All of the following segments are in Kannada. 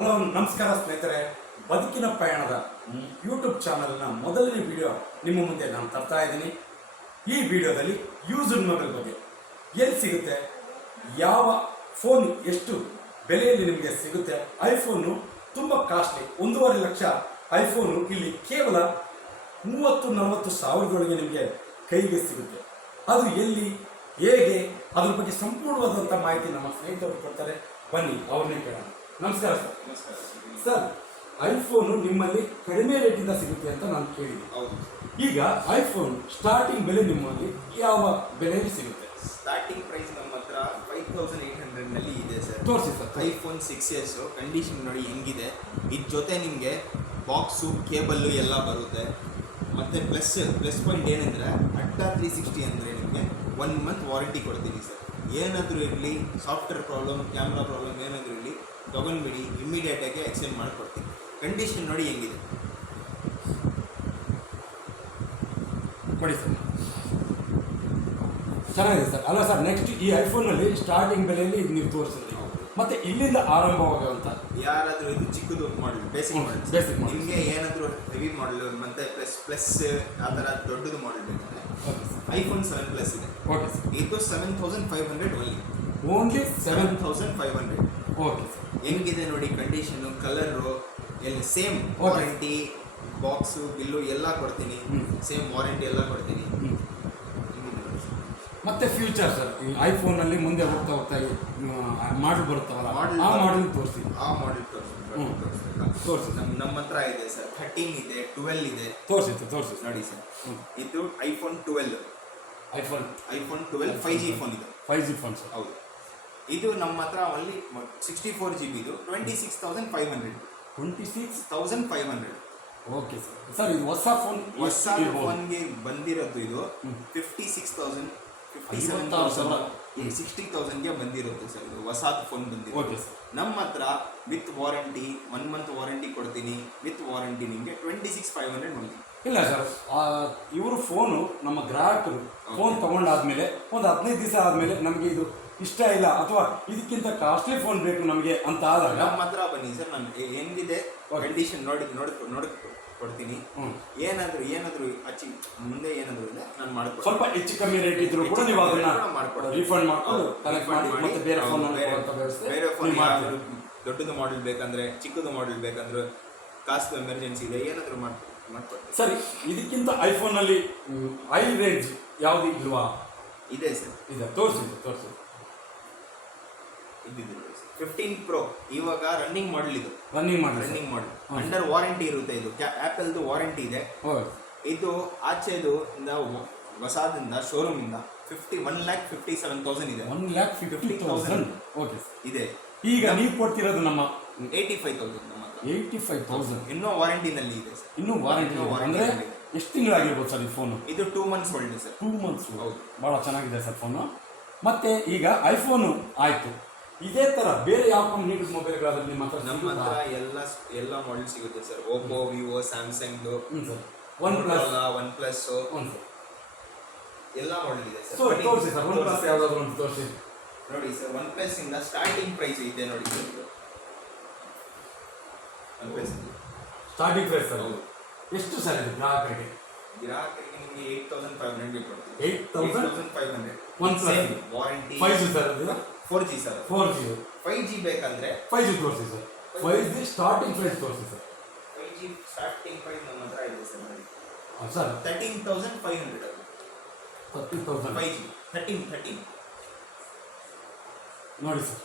ಹಲೋ ನಮಸ್ಕಾರ ಸ್ನೇಹಿತರೆ, ಬದುಕಿನ ಪಯಣದ ಯೂಟ್ಯೂಬ್ ಚಾನಲ್ನ ಮೊದಲನೇ ವಿಡಿಯೋ ನಿಮ್ಮ ಮುಂದೆ ನಾನು ತರ್ತಾ ಇದ್ದೀನಿ. ಈ ವಿಡಿಯೋದಲ್ಲಿ ಯೂಸ್ಡ್ ಮೊಬೈಲ್ ಬಗ್ಗೆ ಎಲ್ಲಿ ಸಿಗುತ್ತೆ, ಯಾವ ಫೋನ್ ಎಷ್ಟು ಬೆಲೆಯಲ್ಲಿ ನಿಮಗೆ ಸಿಗುತ್ತೆ. ಐಫೋನು ತುಂಬ ಕಾಸ್ಟ್ಲಿ, 1.5 ಲಕ್ಷ ಐಫೋನು ಇಲ್ಲಿ ಕೇವಲ 30-40 ಸಾವಿರದೊಳಗೆ ನಿಮಗೆ ಕೈಗೆ ಸಿಗುತ್ತೆ. ಅದು ಎಲ್ಲಿ, ಹೇಗೆ, ಅದ್ರ ಬಗ್ಗೆ ಸಂಪೂರ್ಣವಾದಂಥ ಮಾಹಿತಿ ನಮ್ಮ ಸ್ನೇಹಿತರು ಕೊಡ್ತಾರೆ. ಬನ್ನಿ ಅವ್ರನ್ನೇ ಕೇಳೋಣ. ನಮಸ್ಕಾರ ಸರ್. ನಮಸ್ಕಾರ ಸರ್, ಐಫೋನು ನಿಮ್ಮಲ್ಲಿ ಕಡಿಮೆ ರೇಟಿಂದ ಸಿಗುತ್ತೆ ಅಂತ ನಾನು ಕೇಳಿದೆ. ಹೌದು. ಈಗ ಐಫೋನ್ ಸ್ಟಾರ್ಟಿಂಗ್ ಬೆಲೆ ನಿಮ್ಮಲ್ಲಿ ಯಾವ ಬೆಲೆಯಲ್ಲಿ ಸಿಗುತ್ತೆ? ಸ್ಟಾರ್ಟಿಂಗ್ ಪ್ರೈಸ್ ನಮ್ಮ ಹತ್ರ 5800 ನಲ್ಲಿ ಇದೆ ಸರ್. ತೋರಿಸಿ ಸರ್. ಐಫೋನ್ 6s ಕಂಡೀಷನ್ ನೋಡಿ ಹೆಂಗಿದೆ. ಇದ್ರ ಜೊತೆ ನಿಮಗೆ ಬಾಕ್ಸು, ಕೇಬಲ್ಲು ಎಲ್ಲ ಬರುತ್ತೆ. ಮತ್ತು ಪ್ಲಸ್ ಪಾಯಿಂಟ್ ಏನಂದರೆ ಅಡ್ಡ 360 ಅಂದರೆ ನಿಮಗೆ 1 ಮಂತ್ ವಾರಂಟಿ ಕೊಡ್ತೀನಿ ಸರ್. ಏನಾದರೂ ಇರಲಿ, ಸಾಫ್ಟ್ವೇರ್ ಪ್ರಾಬ್ಲಮ್, ಕ್ಯಾಮ್ರಾ ಪ್ರಾಬ್ಲಮ್ ಏನಾದರೂ ಇರಲಿ ತೊಗೊಂಡ್ಬಿಡಿ, ಇಮ್ಮಿಡಿಯೇಟಾಗಿ ಎಕ್ಸ್ಚೇಂಜ್ ಮಾಡಿಕೊಡ್ತೀನಿ. ಕಂಡೀಷನ್ ನೋಡಿ ಹೆಂಗಿದೆ, ಕೊಡಿ ಸರ್. ಚೆನ್ನಾಗಿದೆ ಸರ್. ಅಲ್ಲ ಸರ್, ನೆಕ್ಸ್ಟ್ ಈ ಐಫೋನಲ್ಲಿ ಸ್ಟಾರ್ಟಿಂಗ್ ಬೆಲೆಯಲ್ಲಿ ನೀವು ತೋರಿಸಿದ್ರಿ, ಮತ್ತೆ ಇಲ್ಲಿಂದ ಆರಂಭವಾಗುವಂಥ ಯಾರಾದರೂ ಇದು ಚಿಕ್ಕದು ಮಾಡಲು ಬೇಸಿಕ್ ಮಾಡಲ್, ಬೇಸಿಕ್ ಮಾಡಲ್. ನಿಮಗೆ ಏನಾದರೂ ಹೆವಿ ಮಾಡಲು ಮತ್ತು ಪ್ಲಸ್ ಆ ಥರ ದೊಡ್ಡದು ಮಾಡಲ್ ಬೇಕಂದರೆ ಐಫೋನ್ 7 ಪ್ಲಸ್ ಇದೆ. Okay sir. ಇದು 7500 ಓನ್ಲಿ 7500. Okay sir. ಹೆಂಗಿದೆ ನೋಡಿ ಕಂಡೀಷನು, ಕಲರು ಎಲ್ಲ ಸೇಮ್ ವಾರಂಟಿ, ಬಾಕ್ಸು, ಬಿಲ್ಲು ಎಲ್ಲ ಕೊಡ್ತೀನಿ. ಸೇಮ್ ವಾರಂಟಿ ಎಲ್ಲ ಕೊಡ್ತೀನಿ. ಮತ್ತೆ ಫ್ಯೂಚರ್ ಸರ್, ಈ ಐಫೋನಲ್ಲಿ ಮುಂದೆ ಹೋಗ್ತಾ ಹೋಗ್ತಾ ಮಾಡಲ್ ಬರುತ್ತವಲ್ಲ, ಆ ಮಾಡಲ್ ತೋರಿಸಿ. ಆ ಮಾಡಲ್ ತೋರಿಸಿ. ನಮ್ಮ ಹತ್ರ ಇದೆ ಸರ್. 13 ಇದೆ, 12 ಇದೆ. ತೋರಿಸಿ ನೋಡಿ ಸರ್, ಇದು ಐಫೋನ್ 12. ಐಫೋನ್ 12 5G ಫೋನ್ ಇದೆ. 5G phone sir. ಹೌದು. ಇದು ನಮ್ಮ ಹತ್ರ ಅಲ್ಲಿ 64 GB ಇದು 26,500. 26,500. Okay sir. ಸರ್, ಇದು ಹೊಸ ಫೋನ್ಗೆ ಬಂದಿರೋದು ಇದು 56,000 60,000ಗೆ ಬಂದಿರುತ್ತೆ ಸರ್. ಇದು ಹೊಸದು ಫೋನ್ ಬಂದಿರೋದು. Okay sir. ನಮ್ಮ ಹತ್ರ ವಿತ್ ವಾರಂಟಿ 1 ಮಂತ್ ವಾರಂಟಿ ಕೊಡ್ತೀನಿ. ವಿತ್ ವಾರಂಟಿ ನಿಮಗೆ 26,500 ಬಂದಿದೆ. ಇಲ್ಲ ಸರ್, ಇವರು ಫೋನು ನಮ್ಮ ಗ್ರಾಹಕರು ಫೋನ್ ತಗೊಂಡಾದ್ಮೇಲೆ ಒಂದು 15 ದಿವಸ ಆದಮೇಲೆ ನಮಗೆ ಇದು ಇಷ್ಟ ಇಲ್ಲ ಅಥವಾ ಇದಕ್ಕಿಂತ ಕಾಸ್ಟ್ಲಿ ಫೋನ್ ಬೇಕು ನಮಗೆ ಅಂತ ಆದಾಗ ನಮ್ಮ ಹತ್ರ ಬನ್ನಿ ಸರ್. ನಾನು ಹೆಂಗಿದೆ ಕಂಡೀಷನ್ ನೋಡಿ ಕೊಡ್ತೀನಿ. ಏನಾದರೂ ಹಚ್ಚಿ ಮುಂದೆ ಏನಾದರೂ ಇದೆ ನಾನು ಮಾಡ್ಕೊಡ್ತೀನಿ. ಸ್ವಲ್ಪ ಹೆಚ್ಚು ಕಮ್ಮಿ ರೇಟ್ ಇದ್ರು ಕೂಡ ನೀವು ಅದನ್ನ ರೀಫಂಡ್ ಮಾಡ್ಕೊಂಡು ಕಲೆಕ್ಟ್ ಮಾಡಿ ಮತ್ತೆ ಬೇರೆ ಫೋನ್ ದೊಡ್ಡದು ಮಾಡೆಲ್ ಬೇಕಂದ್ರೆ, ಚಿಕ್ಕದು ಮಾಡೆಲ್ ಬೇಕಂದ್ರೆ, ಕಾಸ್ಟ್ ಎಮರ್ಜೆನ್ಸಿ ಇದೆ, ಏನಾದರೂ ಮಾಡ್ಕೊಡ್ತೀನಿ. ಸರಿ, ಇದಕ್ಕಿಂತ ಐಫೋನಲ್ಲಿ ಹೈ ರೇಂಜ್ ಯಾವುದು ಇಲ್ವಾ? ಇದೆ ಸರ್. ಇದೆ, ತೋರಿಸಿ. ಇದ್ದಿದ್ದು 15 Pro ಇವಾಗ ರನ್ನಿಂಗ್ ಮಾಡಲ್. ಇದು ರನ್ನಿಂಗ್ ಮಾಡಲ್ ಅಂಡರ್ ವಾರಂಟಿ ಇರುತ್ತೆ. ಇದು ಆ್ಯಪಲ್ದು ವಾರಂಟಿ ಇದೆ. ಇದು ಆಚೆದು ಹೊಸದಿಂದ ಶೋರೂಮಿಂದ 1,57,000 ಇದೆ. 1,50,000 ಓಕೆ ಇದೆ. ಈಗ ನೀವು ಕೊಡ್ತಿರೋದು ನಮ್ಮ 85,000 ನಮ್ಮ ಹತ್ರ. 85,000 ಇನ್ನೂ ವಾರಂಟಿನಲ್ಲಿ ಇದೆ ಸರ್. ಇನ್ನೂ ವಾರಂಟಿ ಅಂದರೆ ಎಷ್ಟು ತಿಂಗಳಾಗಿರ್ಬೋದು ಸರ್ ಈ ಫೋನು? ಇದು 2 months ಓಲ್ಡ್ ಸರ್. 2 months. ಹೌದು. ಭಾಳ ಚೆನ್ನಾಗಿದೆ ಸರ್ ಫೋನು. ಮತ್ತೆ ಈಗ ಐಫೋನು ಆಯಿತು, ಇದೇ ಥರ ಬೇರೆ ಯಾವ ಕಂಪ್ನಿಗಳ ಮೊಬೈಲ್ಗಳಾದ್ರೆ ನಿಮ್ಮ ಹತ್ರ? ನಮ್ಮ ಹತ್ರ ಎಲ್ಲ ಮಾಡೆಲ್ ಸಿಗುತ್ತೆ sir. Oppo, Vivo, Samsung, OnePlus ಎಲ್ಲ ಮಾಡೆಲ್ ಇದೆ ಸರ್. ತೋರಿಸಿ ಸರ್, ಒನ್ ಪ್ಲಸ್ ಯಾವುದಾದ್ರು ಒಂದು ತೋರಿಸಿ. ನೋಡಿ ಸರ್, ಒನ್ ಪ್ಲಸ್ ಇಂದ ಸ್ಟಾರ್ಟಿಂಗ್ ಪ್ರೈಸ್ ಇದೆ ನೋಡಿ sir. OnePlus starting price sir. ಎಷ್ಟು ಸರ್ ಇದು ಗ್ರಾಹಕರಿಗೆ? ನಿಮಗೆ 8,500 ಕೊಡ್ತೀವಿ. 8,500 one plus warranty. 5G sir, ಅದು 4G ಸರ್. 4G 5G ಬೇಕಂದ್ರೆ 5G ತೋರಿಸಿ ಸರ್. 5G ಸ್ಟಾರ್ಟಿಂಗ್ ಪ್ರೈಸ್ ತೋರಿಸಿ ಸರ್. 5G ಸ್ಟಾರ್ಟಿಂಗ್ ಪ್ರೈಸ್ ನಮ್ಮ ಹತ್ರ ಇದೆ ಸರ್. ನೋಡಿ ಸರ್, 13,500. 30,000 5G 13 ನೋಡಿ ಸರ್.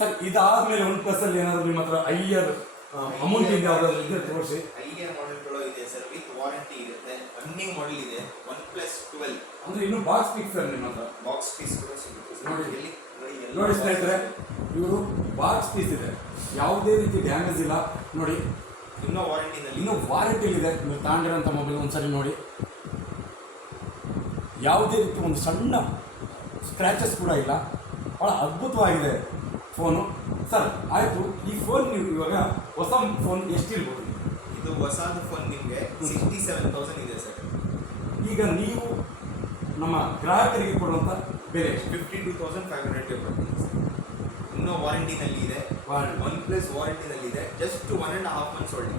ಸರ್, ಇದಾದ್ಮೇಲೆ ಒನ್ ಪ್ಲಸ್ ಅಲ್ಲಿ ಏನಾದ್ರು ನಿಮ್ಮ ಹತ್ರ ಹೈಯರ್ ಅಮೌಂಟ್ ಇಂದ ಯಾವ್ದಾದ್ರು ಇದ್ರೆ ತೋರಿಸಿ. ಹೈಯರ್ ಮಾಡೆಲ್ಗಳು ಇದೆ ಸರ್. ವಿತ್ ವಾರಂಟಿ ಇರುತ್ತೆ. ರನ್ನಿಂಗ್ ಮಾಡೆಲ್ ಇದೆ. OnePlus 12 ಅಂದ್ರೆ ಇನ್ನು ಬಾಕ್ಸ್ ಪೀಸ್ ಸರ್ ನಿಮ್ಮ ಹತ್ರ. ಬಾಕ್ಸ್ ಪೀಸ್ ಕೂಡ ಸಿಗುತ್ತೆ ಸರ್. ನೋಡಿ ಸ್ನೇಹಿತರೆ, ಇವರು ಬಾಕ್ಸ್ ಪೀಸ್ ಇದೆ, ಯಾವುದೇ ರೀತಿ ಡ್ಯಾಮೇಜ್ ಇಲ್ಲ. ನೋಡಿ, ಇನ್ನೂ ವಾರಂಟಿನಲ್ಲಿ, ಇನ್ನೂ ವಾರಂಟಿಲಿದೆ. ನೀವು ತಗೊಂಡಿರೋಂಥ ಮೊಬೈಲ್ ಒಂದ್ಸರಿ ನೋಡಿ, ಯಾವುದೇ ರೀತಿ ಒಂದು ಸಣ್ಣ ಸ್ಕ್ರ್ಯಾಚಸ್ ಕೂಡ ಇಲ್ಲ. ಭಾಳ ಅದ್ಭುತವಾಗಿದೆ ಫೋನು ಸರ್. ಆಯಿತು, ಈ ಫೋನ್ ನೀವು ಇವಾಗ ಹೊಸ ಫೋನ್ ಎಷ್ಟಿರ್ಬೋದು? ಇದು ಹೊಸದು ಫೋನ್ ನಿಮಗೆ 67,000 ಇದೆ ಸರ್. ಈಗ ನೀವು ನಮ್ಮ ಗ್ರಾಹಕರಿಗೆ ಕೊಡುವಂಥ ಬೆಲೆ 52,500 ಕೊಡ್ತೀನಿ ಸರ್. ಇನ್ನೂ ವಾರಂಟಿನಲ್ಲಿ ಇದೆ. Warranty. OnePlus ವಾರಂಟಿನಲ್ಲಿ ಇದೆ. Just 1.5 months old.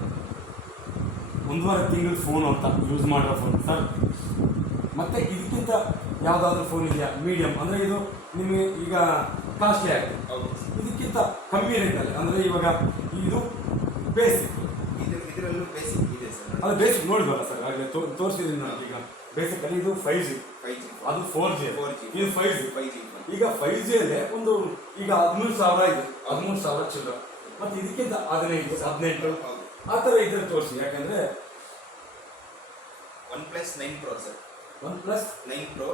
1.5 ತಿಂಗಳು ಫೋನ್ ಅಂತ ಯೂಸ್ ಮಾಡೋ ಫೋನ್ ಸರ್. ಮತ್ತೆ ಇದಕ್ಕಿಂತ ಯಾವುದಾದ್ರೂ ಫೋನ್ ಇದೆಯಾ ಮೀಡಿಯಂ ಅಂದರೆ ಇದು ನಿಮಗೆ ಈಗ ಕಾಸ್ಟ್ಲಿ ಆಗುತ್ತೆ, ಹೌದು. ಇದಕ್ಕಿಂತ ಕಮ್ಮಿ ರೇಟಲ್ಲಿ ಅಂದರೆ ಇವಾಗ ಇದು ಬೇಸಿಕ್ ಇದರಲ್ಲೂ ಬೇಸಿಕ್ ಇದೆ ಸರ್. ಅದು ಬೇಸಿಕ್ ನೋಡಿದ್ವಲ್ಲ ಸರ್ ಹಾಗೆ ತೋರಿಸಿದ್ದೀನಿ ನಾನು. ಈಗ ಬೇಸಿಕಲ್ಲಿ ಇದು 5G, 5G, ಅದು 4G, 4G, ಇದು 5G. 5G. ಈಗ 5Gಯಲ್ಲೇ ಒಂದು ಈಗ 13,000 ಇದೆ, 13,000 ಚಿಲ್ಲರೆ. ಮತ್ತು ಇದಕ್ಕಿಂತ 15, 18 ಹೌದು. ಆ ಥರ ಇದ್ರೆ ತೋರಿಸಿ. ಯಾಕಂದರೆ OnePlus 9 Pro sir. OnePlus 9 Pro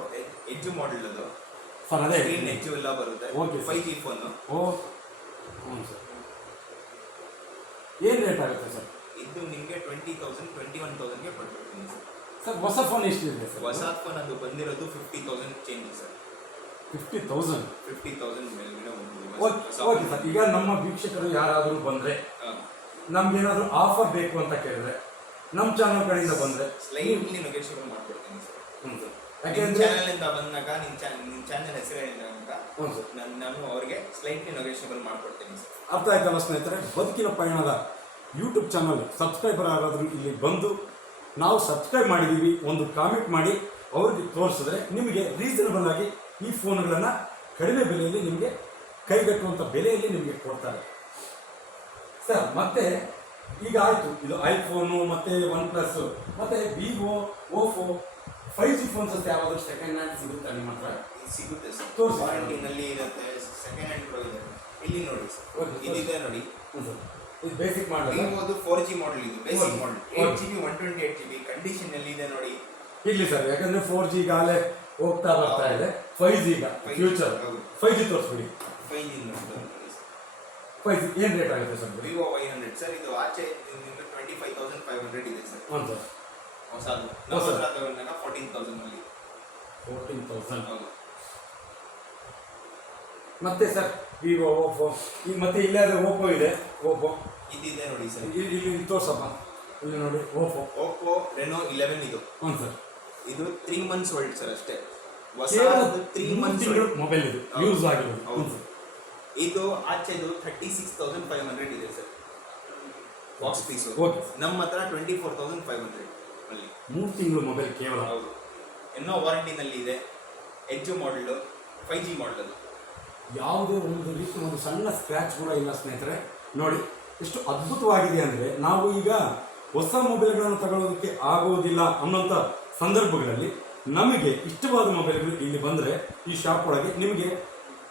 edge model ಅದು. ಸರ್ ಅದೇ ಸ್ಕ್ರೀನ್ ಎಡ್ಜ್ ಎಲ್ಲ ಬರುತ್ತೆ. Okay, sir. 5G phone. ಓ ಹ್ಞೂ ಸರ್. ಏನು ರೇಟ್ ಆಗುತ್ತೆ ಸರ್? ಇದು ನಿಮಗೆ 20,000 21,000ಗೆ ಕೊಟ್ಬಿಡ್ತೀನಿ ಸರ್. ಸರ್ ಹೊಸ ಫೋನ್ ಎಷ್ಟಿದೆ ಸರ್? ಹೊಸ ಫೋನ್ ಅದು ಬಂದಿರೋದು 50,000 ಚೇಂಜ್ ಸರ್. 50,000. 50,000 ಮೇಲ್ಗಡೆ ಓಕೆ ಸರ್. ಈಗ ನಮ್ಮ ವೀಕ್ಷಕರು ಯಾರಾದರೂ ಬಂದರೆ ನಮ್ಗೇನಾದರೂ ಆಫರ್ ಬೇಕು ಅಂತ ಕೇಳಿದ್ರೆ ನಮ್ಮ ಚಾನಲ್ ಕಡೆಯಿಂದ ಬಂದರೆ ಸ್ಲೈಟ್ಲಿ ನೆಗೋಷಿಯಬಲ್ ಮಾಡ್ಕೊಡ್ತೀನಿ ಸರ್. ಹ್ಞೂ ಸರ್. ನಿಮ್ಮ ಯಾಕೆಂದರೆ ಚಾನಲಿಂದ ಬಂದಾಗ ನಿಮ್ಮ ಚಾನಲ್ ಹೆಸರು ಹೇಳಿದಾಗ ಹ್ಞೂ ಸರ್ ನಾನು ಅವ್ರಿಗೆ ಸ್ಲೈಟ್ಲಿ ನೆಗೋಷಿಯಬಲ್ ಮಾಡ್ಕೊಡ್ತೀನಿ ಸರ್. ಅರ್ಥ ಆಯ್ತಲ್ಲ ಸ್ನೇಹಿತರೆ? ಬದುಕಿನ ಪಯಣದ ಯೂಟ್ಯೂಬ್ ಚಾನಲ್ ಸಬ್ಸ್ಕ್ರೈಬರ್ ಆಗೋದ್ರು ಇಲ್ಲಿ ಬಂದು ನಾವು ಸಬ್ಸ್ಕ್ರೈಬ್ ಮಾಡಿದ್ದೀವಿ ಒಂದು ಕಾಮೆಂಟ್ ಮಾಡಿ ಅವ್ರಿಗೆ ತೋರಿಸಿದ್ರೆ ನಿಮಗೆ ರೀಸನಬಲ್ ಆಗಿ ಈ ಫೋನ್ಗಳನ್ನು ಕಡಿಮೆ ಬೆಲೆಯಲ್ಲಿ ನಿಮಗೆ ಕೈಗೆಟ್ಟುವಂಥ ಬೆಲೆಯಲ್ಲಿ ನಿಮಗೆ ಕೊಡ್ತಾರೆ ಸರ್. ಮತ್ತೆ ಈಗ ಆಯಿತು, ಇದು ಐಫೋನು ಮತ್ತು OnePlus ಮತ್ತು ವಿವೋ, ಓಫೋ 5G ಫೋನ್ಸ್ ಅಂತ ಯಾವಾದರೂ ಸೆಕೆಂಡ್ ಹ್ಯಾಂಡ್ ಸಿಗುತ್ತೆ ನಿಮ್ಮ ಹತ್ರ? ಸಿಗುತ್ತೆ ಸರ್. ತೋರಿಸಿ. ವಾರಂಟಿನಲ್ಲಿ ಇರುತ್ತೆ. ಸೆಕೆಂಡ್ ಹ್ಯಾಂಡ್ ಪ್ರೋ ಇದೆ. ಇಲ್ಲಿ ನೋಡಿ ಸರ್. Okay, ಇದಿದೆ ನೋಡಿ. ಹ್ಞೂ ಸರ್. ಇದು ಬೇಸಿಕ್ ಮಾಡಲ್. ವಿವೋದು 4G ಮಾಡೆಲ್ ಇದು. Basic model. Okay. 8GB 128GB condition ಅಲ್ಲಿ ಇದೆ ನೋಡಿ. ಇರ್ಲಿ ಸರ್, ಯಾಕಂದ್ರೆ 4G ಈಗಾಗಲೇ ಹೋಗ್ತಾ ಬರ್ತಾ ಇದೆ. 5G ಈಗ 5G, ಫ್ಯೂಚರ್. ಹೌದು. 5G ತೋರಿಸ್ಬಿಡಿ. 5G ನೋಡಿ ಸರ್. 5G ಏನು ರೇಟ್ ಆಗುತ್ತೆ ಸರ್? Vivo Y100 sir. ಇದು ಆಚೆ ನಿಮಗೆ 25,500 ಇದೆ ಸರ್. ಹ್ಞೂ ಸರ್. ಹೊಸದು. ನಮ್ಮ ಹತ್ರ ತಗೊಂಡಾಗ 14,000 ಅಲ್ಲಿ. 14,000. ಹೌದು. ಮತ್ತೆ ಸರ್ ವಿವೋ, ಓಪೋ, ಈಗ ಮತ್ತೆ ಇಲ್ಲಾದ್ರೆ ಓಪೋ ಇದೆ. ಓಪೋ ಇದಿದೆ ನೋಡಿ ಸರ್. ಇಲ್ಲಿ ತೋರ್ಸಪ್ಪ. ಇಲ್ಲಿ ನೋಡಿ ಓಪೋ. ಓಪೋ ರೆನೋ 11 ಇದು. ಹ್ಞೂ ಸರ್. ಇದು 3 months ಓಲ್ಡ್ ಸರ್ ಅಷ್ಟೇ. ಕೇವಲ ಹೊಸದು 3 months ತಿಂಗಳು old. ಮೊಬೈಲ್ ಇದು ಹೌದು. ಯೂಸ್ ಆಗಿರೋದು. ಹ್ಞೂ ಹೌದು. ಸರ್. ಇದು ಆಚೆದು 36,500 ಇದೆ ಸರ್. Box piece. ಓಕೆ. ನಮ್ಮ ಹತ್ರ 24,500 ಅಲ್ಲಿ. 3 ತಿಂಗಳು ಮೊಬೈಲ್ ಕೇವಲ. ಹೌದು. ಇನ್ನೂ ವಾರಂಟಿನಲ್ಲಿ ಇದೆ. ಎಡ್ಜ್ ಮಾಡಲು 5G ಮಾಡಲ್ ಅದು. ಯಾವುದೇ ಒಂದು ರೀತಿ ಒಂದು ಸಣ್ಣ ಸ್ಕ್ರ್ಯಾಚ್ ಕೂಡ ಇಲ್ಲ ಸ್ನೇಹಿತರೆ. ನೋಡಿ ಎಷ್ಟು ಅದ್ಭುತವಾಗಿದೆ ಅಂದರೆ ನಾವು ಈಗ ಹೊಸ ಮೊಬೈಲ್ಗಳನ್ನು ತಗೊಳ್ಳೋದಕ್ಕೆ ಆಗೋದಿಲ್ಲ ಅನ್ನೋಂಥ ಸಂದರ್ಭಗಳಲ್ಲಿ ನಮಗೆ ಇಷ್ಟವಾದ ಮೊಬೈಲ್ಗಳು ಇಲ್ಲಿ ಬಂದರೆ ಈ ಶಾಪ್ ಒಳಗೆ ನಿಮಗೆ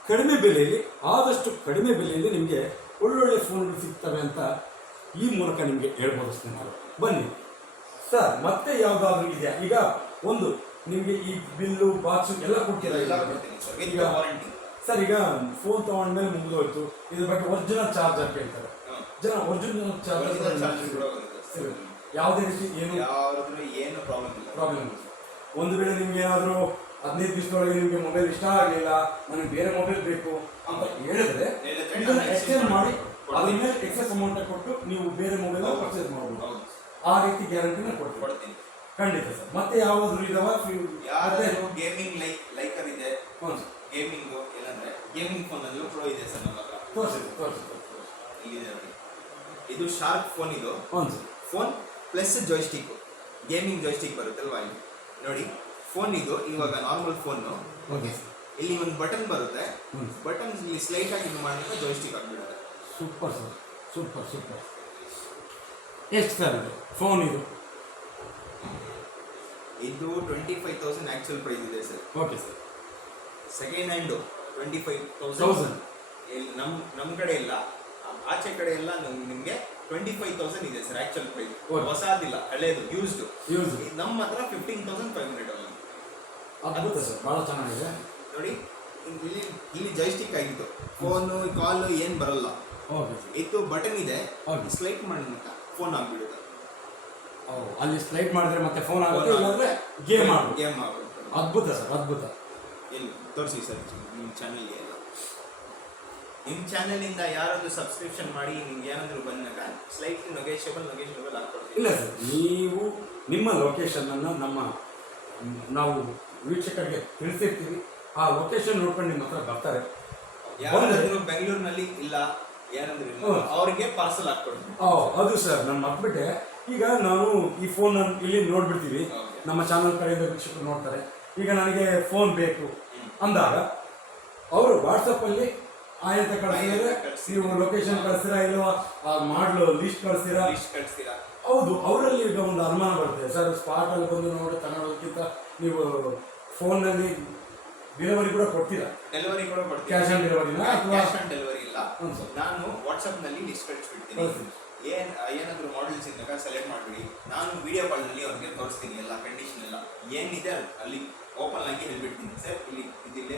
ಕಡಿಮೆ ಬೆಲೆಯಲ್ಲಿ, ಆದಷ್ಟು ಕಡಿಮೆ ಬೆಲೆಯಲ್ಲಿ ನಿಮಗೆ ಒಳ್ಳೊಳ್ಳೆ ಫೋನ್ಗಳು ಸಿಗ್ತವೆ ಅಂತ ಈ ಮೂಲಕ ನಿಮಗೆ ಹೇಳ್ಬೋದು ಸ್ನೇಹಿತರೆ. ಬನ್ನಿ ಸರ್, ಮತ್ತೆ ಯಾವುದಾದ್ರೂ ಇದೆಯಾ? ಈಗ ಒಂದು ನಿಮಗೆ ಈ ಬಿಲ್ಲು, ಬಾಕ್ಸು ಎಲ್ಲ ಕೊಡ್ತೀರಾ? ಎಲ್ಲ ಕೊಡ್ತೀನಿ ಸರ್. ವಿತ್ ಈಗ ವಾರಂಟಿ. ಸರ್ ಈಗ ಫೋನ್ ತಗೊಂಡ್ಮೇಲೆ ಮುಗಿದೋಯ್ತು, ಇದ್ರ ಬಗ್ಗೆ ಒರಿಜಿನಲ್ ಚಾರ್ಜರ್ ಕೇಳ್ತಾರೆ ಜನ. ಒರಿಜಿನಲ್ ಒರಿಜಿನಲ್ ಚಾರ್ಜ್ ಚಾರ್ಜರ್ ಕೂಡ ಬರುತ್ತೆ ಸರ್. ಯಾವುದೇ ರೀತಿ ಏನು ಯಾವ್ದಾದ್ರು ಏನು ಪ್ರಾಬ್ಲಮ್ ಇಲ್ಲ. ಪ್ರಾಬ್ಲಮ್ ಇಲ್ಲ. ಒಂದು ವೇಳೆ ನಿಮ್ಗೆ ಏನಾದರೂ 15 ದಿವಸದೊಳಗೆ ನಿಮಗೆ ಮೊಬೈಲ್ ಇಷ್ಟ ಆಗಲಿಲ್ಲ, ನನಗೆ ಬೇರೆ ಮೊಬೈಲ್ ಬೇಕು ಅಂತ ಹೇಳಿದ್ರೆ ಇದನ್ನು ಎಕ್ಸ್ಚೇಂಜ್ ಮಾಡಿ ಅದ್ರ ಮೇಲೆ ಎಕ್ಸೆಸ್ ಅಮೌಂಟ್ ಕೊಟ್ಟು ನೀವು ಬೇರೆ ಮೊಬೈಲ್ ಪರ್ಚೇಸ್ ಮಾಡ್ಬೋದು. ಹೌದು. ಆ ರೀತಿ ಗ್ಯಾರಂಟಿನ ಕೊಡ್ತೀವಿ. ಕೊಡ್ತೀನಿ. ಖಂಡಿತ ಸರ್. ಮತ್ತೆ ಯಾವ್ದಾದ್ರು ಇದಾವ? ಯಾರಾದ್ರೂ ಗೇಮಿಂಗ್ ಲೈಕರ್ ಇದೆ. ಹ್ಞೂ ಸರ್. ಗೇಮಿಂಗ್ ಏನಂದ್ರೆ ಗೇಮಿಂಗ್ ಫೋನ್ ಅಲ್ಲೂ ಪ್ರೋ ಇದೆ ಸರ್ ನಮ್ಮ ಹತ್ರ. ತೋರಿಸಿ. ಇಲ್ಲಿದೆ ನೋಡಿ. ಇದು ಶಾರ್ಪ್ ಫೋನ್. ಇದು ಹ್ಞೂ sir. Phone plus joystick. Gaming joystick ಬರುತ್ತಲ್ವಾ ಇಲ್ಲಿ ನೋಡಿ. ಫೋನ್ ಇದು ಇವಾಗ ನಾರ್ಮಲ್ ಫೋನು. Okay sir. ಇಲ್ಲಿ ಒಂದು ಬಟನ್ ಬರುತ್ತೆ. ಹ್ಞೂ. ಬಟನ್ ಇಲ್ಲಿ ಸ್ಲೈಟ್ ಆಗಿ ಇದು ಮಾಡಿದ್ರೆ ಜಾಯ್ಸ್ಟಿಕ್ ಆಗಿಬಿಡುತ್ತೆ. Super sir. ಸೂಪರ್. ಎಷ್ಟು ಸರ್ ಇದು ಫೋನ್? ಇದು 25,000 ಆಕ್ಚುಯಲ್ ಪ್ರೈಸ್ ಇದೆ sir. Okay sir. Second hand 25,000. 1000. ನಮ್ಮ ಕಡೆ ಇಲ್ಲ, ಆಚೆ ಕಡೆ ಎಲ್ಲ ನಿಮಗೆ 25,000 ಇದೆ ಸರ್ ಆಕ್ಚುಯಲ್ ಪ್ರೈಸ್. Okay. ಹೊಸದಿಲ್ಲ, ಹಳೇದು ಯೂಸ್ಡ್. ಯೂಸ್ ನಮ್ಮ ಹತ್ರ 15,500 ಅಲ್ಲ. ಅದ್ಭುತ ಸರ್, ಭಾಳ ಚೆನ್ನಾಗಿದೆ ನೋಡಿ. ಇಲ್ಲಿ ಜಾಯ್ಸ್ಟಿಕ್ ಆಗಿತ್ತು. ಫೋನು ಕಾಲು ಏನು ಬರಲ್ಲ. Okay sir. ಇತ್ತು ಬಟನ್ ಇದೆ. Okay. ಸ್ಲೈಟ್ ಮಾಡಿದ ಫೋನ್ ಆಗ್ಬಿಡುತ್ತೆ. ಅಲ್ಲಿ ಸ್ಲೈಡ್ ಮಾಡಿದ್ರೆ ಮತ್ತೆ ಫೋನ್ ಆಗುತ್ತೆ, ಇಲ್ಲಾಂದ್ರೆ ಗೇಮ್ ಆಗುತ್ತೆ. ಗೇಮ್ ಆಗುತ್ತೆ. ಅದ್ಭುತ ಸರ್, ಅದ್ಭುತ. ಎಲ್ಲಿ ತೋರಿಸಿ ಸರ್ ನಿಮ್ಮ ಚಾನಲ್ಗೆ ಎಲ್ಲ. ನಿಮ್ಮ ಚಾನಲಿಂದ ಯಾರಾದರೂ ಸಬ್ಸ್ಕ್ರಿಪ್ಷನ್ ಮಾಡಿ ನಿಮ್ಗೆ ಏನಾದರೂ ಬಂದಾಗ ಸ್ಲೈಟ್ಲಿ ನೆಗೋಷಿಯಬಲ್ ಆಗ್ಕೊಡ್ತೀವಿ. ಇಲ್ಲ ಸರ್, ನೀವು ನಿಮ್ಮ ಲೊಕೇಶನನ್ನು ನಾವು ವೀಕ್ಷಕರಿಗೆ ತಿಳಿಸಿರ್ತೀವಿ. ಆ ಲೊಕೇಶನ್ ನೋಡ್ಕೊಂಡು ನಿಮ್ಮ ಹತ್ರ ಬರ್ತಾರೆ. ಯಾರಾದ್ರೂ ಬೆಂಗಳೂರಿನಲ್ಲಿ ಇಲ್ಲ ಏನಂದ್ರೆ ಅವ್ರಿಗೆ ಪಾರ್ಸಲ್ ಹಾಕೊಡ್ತೀನಿ. ಅದು ಸರ್ ನಾನು ಮರ್ತ್ಬಿಟ್ಟೆ. ಈಗ ನಾವು ಈ ಫೋನ್ ಇಲ್ಲಿ ನೋಡ್ಬಿಡ್ತೀವಿ, ನಮ್ಮ ಚಾನಲ್ ಕಡೆಯಿಂದ ವೀಕ್ಷಕರು ನೋಡ್ತಾರೆ. ಈಗ ನನಗೆ ಫೋನ್ ಬೇಕು ಅಂದಾಗ ಅವರು ವಾಟ್ಸಪ್ ಅಲ್ಲಿ ಆಯತ ಕಳಿಸಿದ್ರೆ ನೀವು ಲೊಕೇಶನ್ ಕಳಿಸ್ತೀರಾ ಇಲ್ವಾ, ಮಾಡಲು ಲಿಸ್ಟ್ ಕಳಿಸ್ತೀರಾ? ಹೌದು, ಅವರಲ್ಲಿ ಈಗ ಒಂದು ಅನುಮಾನ ಬರುತ್ತೆ ಸರ್, ಸ್ಪಾಟ್ ಅಲ್ಲಿ ಬಂದು ನೋಡಿ ತಗೊಳ್ಳೋದಕ್ಕಿಂತ ನೀವು ಫೋನ್ನಲ್ಲಿ ಡೆಲಿವರಿ ಕೂಡ ಕೊಡ್ತೀರಾ? ಡೆಲಿವರಿ ಕೂಡ ಕೊಡ್ತೀವಿ. ಕ್ಯಾಶ್ ಆನ್ ಡೆಲಿವರಿನಾ ಅಥವಾ ಕ್ಯಾಶ್ ಆನ್ ಡೆಲಿವರಿ ಇಲ್ಲ. ನಾನು ವಾಟ್ಸ್ಆಪ್ ನಲ್ಲಿ ಲಿಸ್ಟ್ ಕಳಿಸ್ಬಿಡ್ತೀನಿ. ಏನಾದ್ರು ಮಾಡೆಲ್ಸ್ ಇದ್ದಾಗ ಸೆಲೆಕ್ಟ್ ಮಾಡ್ಬಿಡಿ, ನಾನು ವಿಡಿಯೋ ಕಾಲ್ ನಲ್ಲಿ ಅವ್ರಿಗೆ ತೋರಿಸ್ತೀನಿ ಎಲ್ಲ ಕಂಡೀಷನ್ ಎಲ್ಲ ಏನಿದೆ ಅಲ್ಲಿ ಓಪನ್ ಆಗಿ ಹೇಳ್ಬಿಡ್ತೀನಿ. ಸರ್ ಇಲ್ಲಿ ಇದಿಲ್ಲ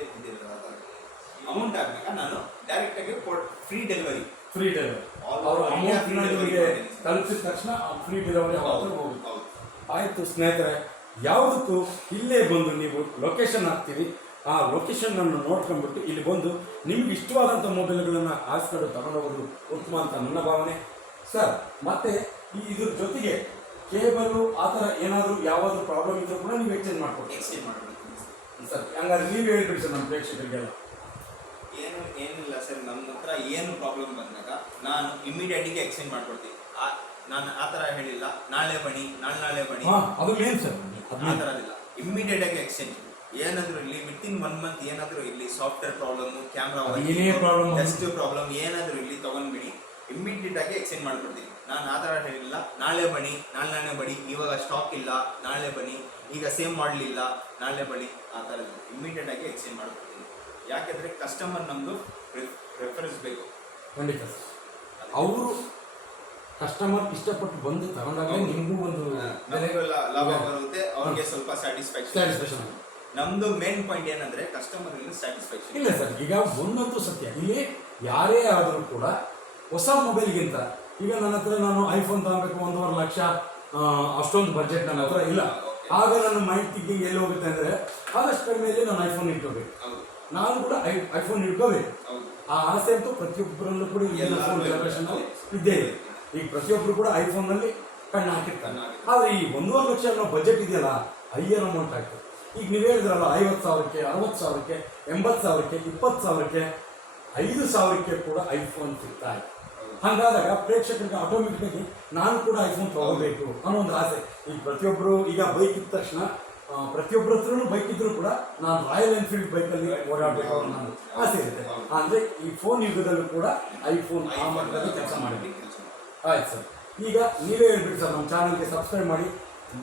ಅಮೌಂಟ್ ಆದ್ಮೇಲೆ ನಾನು ಡೈರೆಕ್ಟ್ ಆಗಿ ಫ್ರೀ ಡೆಲಿವರಿ ಅವರು ಅಮೌಂಟ್ ನಿಮಗೆ ತಲುಪಿದ ತಕ್ಷಣ ಫ್ರೀ ಡೆಲಿವರಿ ಹೋಗುತ್ತೆ. ಆಯ್ತು ಸ್ನೇಹಿತರೆ, ಯಾವುದಕ್ಕೂ ಇಲ್ಲೇ ಬಂದು ನೀವು ಲೊಕೇಶನ್ ಹಾಕ್ತೀರಿ, ಆ ಲೊಕೇಶನ್ ಅನ್ನು ನೋಡ್ಕೊಂಡ್ಬಿಟ್ಟು ಇಲ್ಲಿ ಬಂದು ನಿಮ್ಗೆ ಇಷ್ಟವಾದಂಥ ಮೊಬೈಲ್ಗಳನ್ನು ಆರಿಸ್ಕೊಂಡು ತಗೊಂಡೋಗೋದು ಉತ್ತಮ ಅಂತ ನನ್ನ ಭಾವನೆ ಸರ್. ಮತ್ತೆ ಇದ್ರ ಜೊತೆಗೆ ಕೇಬಲು ಆ ಥರ ಏನಾದರೂ ಯಾವಾದರೂ ಪ್ರಾಬ್ಲಮ್ ಇದ್ರೂ ಕೂಡ ನೀವು ಎಕ್ಸ್ಚೇಂಜ್ ಮಾಡ್ಬಿಡ್ತೀನಿ ಸರ್. ಹಂಗಾದ್ರೆ ನೀವು ಹೇಳ್ಬಿಡಿ ಸರ್ ನಮ್ಮ ಪ್ರೇಕ್ಷಕರಿಗೆಲ್ಲ. ಏನಿಲ್ಲ ಸರ್, ನಮ್ಮ ಹತ್ರ ಏನು ಪ್ರಾಬ್ಲಮ್ ಬಂದಾಗ ನಾನು ಇಮಿಡಿಯೇಟ್ಗೆ ಎಕ್ಸ್ಚೇಂಜ್ ಮಾಡ್ಕೊಡ್ತೀನಿ. ನಾನು ಆ ಥರ ಹೇಳಿಲ್ಲ ನಾಳೆ ಬನ್ನಿ ನಾಳೆ ಬನ್ನಿ, ಅದು ಮೇನ್ ಸರ್. ಆ ಥರದಿಲ್ಲ, ಇಮಿಡಿಯೇಟ್ ಆಗಿ ಎಕ್ಸ್ಚೇಂಜ್. ಏನಾದರೂ ಇಲ್ಲಿ ವಿತಿನ್ 1 ಮಂತ್ ಏನಾದರೂ ಇಲ್ಲಿ software problem, camera test problem ಏನಾದರೂ ಇಲ್ಲಿ ತಗೊಂಡ್ಬಿಡಿ, ಇಮಿಡಿಯೇಟ್ ಆಗಿ ಎಕ್ಸ್ಚೇಂಜ್ ಮಾಡ್ಕೊಡ್ತೀನಿ. ನಾನು ಆ ಥರ ಹೇಳಿಲ್ಲ ನಾಳೆ ಬನ್ನಿ ನಾಳೆ ಬನ್ನಿ, ಇವಾಗ ಸ್ಟಾಕ್ ಇಲ್ಲ ನಾಳೆ ಬನ್ನಿ, ಈಗ ಸೇಮ್ ಮಾಡಲ್ ಇಲ್ಲ ನಾಳೆ ಬನ್ನಿ, ಆ ಥರ ಇಮಿಡಿಯೇಟ್ ಆಗಿ ಎಕ್ಸ್ಚೇಂಜ್ ಮಾಡ್ಕೊಡ್ತೀನಿ. ಯಾಕೆಂದರೆ ಕಸ್ಟಮರ್ ನಮ್ಮದು ರೆಫರೆನ್ಸ್ ಬೇಕು. ಖಂಡಿತ ಅವರು ಕಸ್ಟಮರ್ ಇಷ್ಟಪಟ್ಟು ಬಂದು ತಗೊಂಡಾಗ ನಿಮಗೂ ಒಂದು ಲಾಭ ಬರುತ್ತೆ, ಅವ್ರಿಗೆ ಸ್ವಲ್ಪ ಸ್ಯಾಟಿಸ್ಫ್ಯಾಕ್ಷನ್. ನಮ್ದು ಮೇನ್ ಪಾಯಿಂಟ್ ಏನಂದ್ರೆ ಕಸ್ಟಮರ್ ಸ್ಯಾಟಿಸ್ಫ್ಯಾಕ್ಷನ್. ಇಲ್ಲ ಸರ್, ಈಗ ಒಂದಂತೂ ಸತ್ಯ, ಇಲ್ಲಿ ಯಾರೇ ಆದರೂ ಕೂಡ ಹೊಸ ಮೊಬೈಲ್ಗಿಂತ ಈಗ ನನ್ನ ಹತ್ರ ನಾನು ಐಫೋನ್ ತಗೋಬೇಕು 1.5 ಲಕ್ಷ, ಅಷ್ಟೊಂದು ಬಜೆಟ್ ನನ್ನ ಹತ್ರ ಇಲ್ಲ. ಆಗ ನನ್ನ ಮೈಂಡ್ ಥಿಂಕಿಂಗ್ ಎಲ್ಲಿ ಹೋಗುತ್ತೆ ಅಂದರೆ ಆದಷ್ಟು ಕಡಿಮೆಯಲ್ಲಿ ನಾನು ಐಫೋನ್ ಇಟ್ಕೋಬೇಕು, ನಾನು ಕೂಡ ಐಫೋನ್ ಇಟ್ಕೋಬೇಕು. ಆ ಆಸೆ ಅಂತೂ ಪ್ರತಿಯೊಬ್ಬರಲ್ಲೂ ಕೂಡ ಈಗಿನ ಫೋನ್ ಜನರೇಷನ್ ಇದ್ದೇ ಇದೆ. ಈಗ ಪ್ರತಿಯೊಬ್ಬರು ಕೂಡ ಐಫೋನ್ನಲ್ಲಿ ಕಣ್ಣು ಹಾಕಿರ್ತಾನೆ. ಆದರೆ ಈ 1.5 ಲಕ್ಷ ಅನ್ನೋ ಬಜೆಟ್ ಇದೆಯಲ್ಲ, ಹೈಯರ್ ಅಮೌಂಟ್ ಆಗ್ತದೆ. ಈಗ ನೀವು ಹೇಳಿದ್ರಲ್ಲ 50,000ಕ್ಕೆ, 60,000ಕ್ಕೆ, 80,000ಕ್ಕೆ, 20,000ಕ್ಕೆ, 5,000ಕ್ಕೆ ಕೂಡ ಐಫೋನ್ ಸಿಗ್ತಾ ಇದೆ. ಹಾಗಾದಾಗ ಪ್ರೇಕ್ಷಕರಿಗೆ ಆಟೋಮೆಟಿಕ್ಕಾಗಿ ನಾನು ಕೂಡ ಐಫೋನ್ ತಗೋಬೇಕು ಅನ್ನೋ ಒಂದು ಆಸೆ. ಈಗ ಪ್ರತಿಯೊಬ್ಬರು ಈಗ ಬೈಕ್ ಇದ್ದ ತಕ್ಷಣ ಪ್ರತಿಯೊಬ್ಬರ ಹತ್ರನೂ ಬೈಕ್ ಇದ್ರೂ ಕೂಡ ನಾನು ರಾಯಲ್ ಎನ್ಫೀಲ್ಡ್ ಬೈಕಲ್ಲಿ ಓಡಾಡಬೇಕು ಅನ್ನೋ ನಾನು ಆಸೆ ಇರುತ್ತೆ. ಅಂದರೆ ಈ ಫೋನ್ ಯುಗದಲ್ಲೂ ಕೂಡ ಐಫೋನ್ ಆ ಮಟ್ಟದಲ್ಲಿ ಕೆಲಸ ಮಾಡಬೇಕು. ಆಯ್ತು ಸರ್, ಈಗ ನೀವೇ ಹೇಳ್ಬಿಡಿ ಸರ್, ನಮ್ಮ ಚಾನಲ್ಗೆ ಸಬ್ಸ್ಕ್ರೈಬ್ ಮಾಡಿ.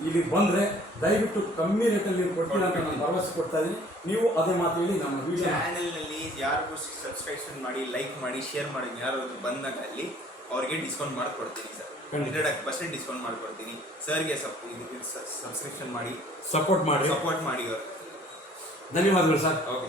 ಇಲ್ಲಿ ಬಂದರೆ ದಯವಿಟ್ಟು ಕಮ್ಮಿ ರೇಟಲ್ಲಿ ನೀವು ಕೊಡ್ತೀರಾ ಅಂತ ನಾನು ಭರವಸೆ ಕೊಡ್ತಾ ಇದ್ದೀನಿ. ನೀವು ಅದೇ ಮಾತು ಹೇಳಿ ನಮ್ಮ ವಿಡಿಯೋ ಚಾನಲ್ನಲ್ಲಿ ಯಾರಿಗೂ ಸಬ್ಸ್ಕ್ರಿಪ್ಷನ್ ಮಾಡಿ, ಲೈಕ್ ಮಾಡಿ, ಶೇರ್ ಮಾಡಿ, ಯಾರು ಬಂದಾಗ ಅಲ್ಲಿ ಅವ್ರಿಗೆ ಡಿಸ್ಕೌಂಟ್ ಮಾಡಿಕೊಡ್ತೀನಿ ಸರ್. 100% ಡಿಸ್ಕೌಂಟ್ ಮಾಡಿಕೊಡ್ತೀನಿ. ಸರ್ಗೆ ಸಬ್ಸ್ಕ್ರಿಪ್ಷನ್ ಮಾಡಿ ಸಪೋರ್ಟ್ ಮಾಡಿ ಅವ್ರಿಗೆ. ಧನ್ಯವಾದಗಳು ಸರ್. ಓಕೆ.